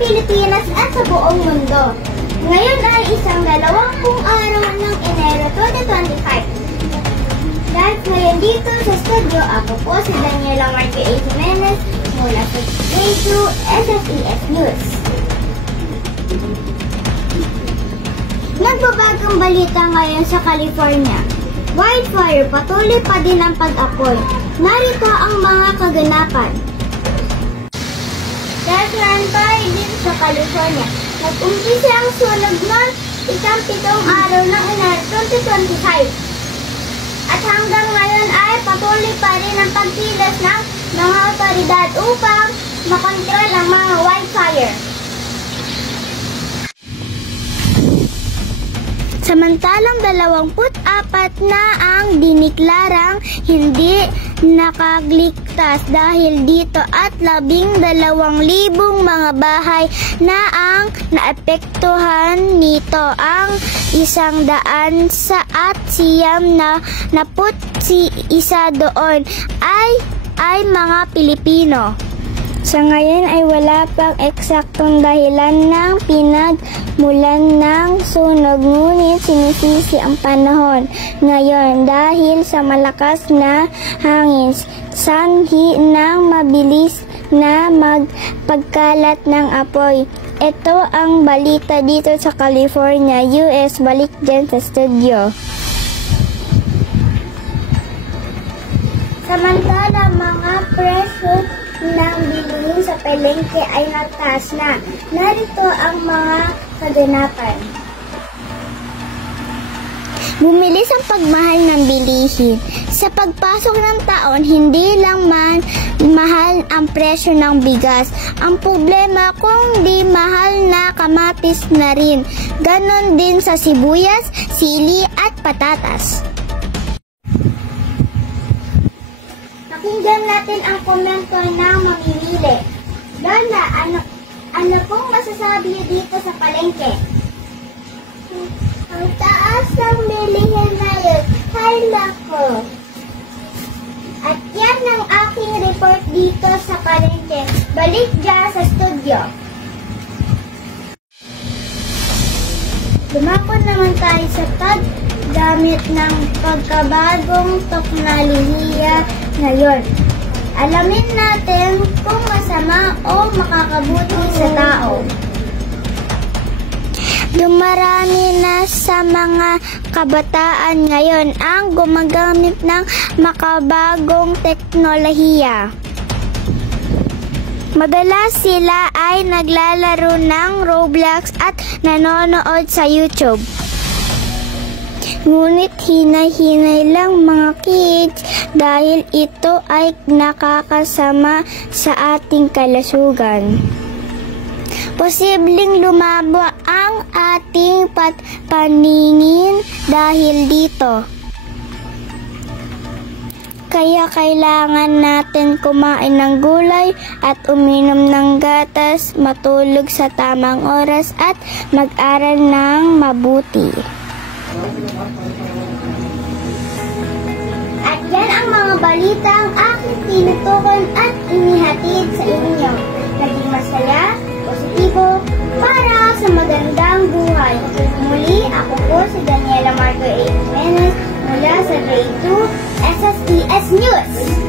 Pilipinas at sa buong mundo. Ngayon ay isang 20 araw ng Enero 2025. Dahil ngayon dito sa studio, ako po si Daniela Marque A. Jimenez mula sa Grade 2 SSES News. Nagbabagang balita ngayon sa California. Wildfire, patuloy pa din ang pag-apoy. Narito ang mga kaganapan. Dahil tayo din sa California. Nag-umpisa ang sunog ng ika-7 araw ng Enero 2025. At hanggang ngayon ay patuloy pa rin ang pagkilos ng mga otoridad upang makontrol ang mga wildfire. Samantalang 24 na ang diniklarang hindi nakagligtas dahil dito at 12,000 mga bahay na ang naapektuhan nito. Ang 100 at siyam na isa doon ay mga Pilipino. Sa ngayon ay wala pang eksaktong dahilan ng pinagmulan ng sunog, ngunit sinisisi ang panahon ngayon dahil sa malakas na hangin, sanhi ng mabilis na magpagkalat ng apoy. Ito ang balita dito sa California, US. Balik dyan sa studio. Samantala, mga presyo ng bilihin sa palengke ay nagtaas na. Narito ang mga kaganapan. Bumilis ang pagmahal ng bilihin. Sa pagpasok ng taon, hindi lang mahal ang presyo ng bigas. Ang problema kung di mahal na kamatis na rin. Ganon din sa sibuyas, sili at patatas. Pakinggan natin ang komento ng mamimili. Lola, ano pong masasabi dito sa palengke? Ang taas ng bilihin ngayon. Hay nako. At yan ang aking report dito sa palengke. Balik dyan sa studio. Lumapot naman tayo sa gamit ng pagkabagong teknolohiya ngayon. Alamin natin kung masama o makakabuti sa tao. Dumarami na sa mga kabataan ngayon ang gumagamit ng makabagong teknolohiya. Madalas sila ay naglalaro ng Roblox at nanonood sa YouTube. Ngunit hinay-hinay lang mga kids dahil ito ay nakakasama sa ating kalusugan. Posibleng lumabo ang ating paningin dahil dito. Kaya kailangan natin kumain ng gulay at uminom ng gatas, matulog sa tamang oras at mag-aral ng mabuti. At yan ang mga balita ang aking tinutukan at inihatid sa inyo. Naging masaya, positibo, para sa magandang buhay. Muli, ako po si Daniela Marque A. Jimenez mula sa Grade 2 SSES News.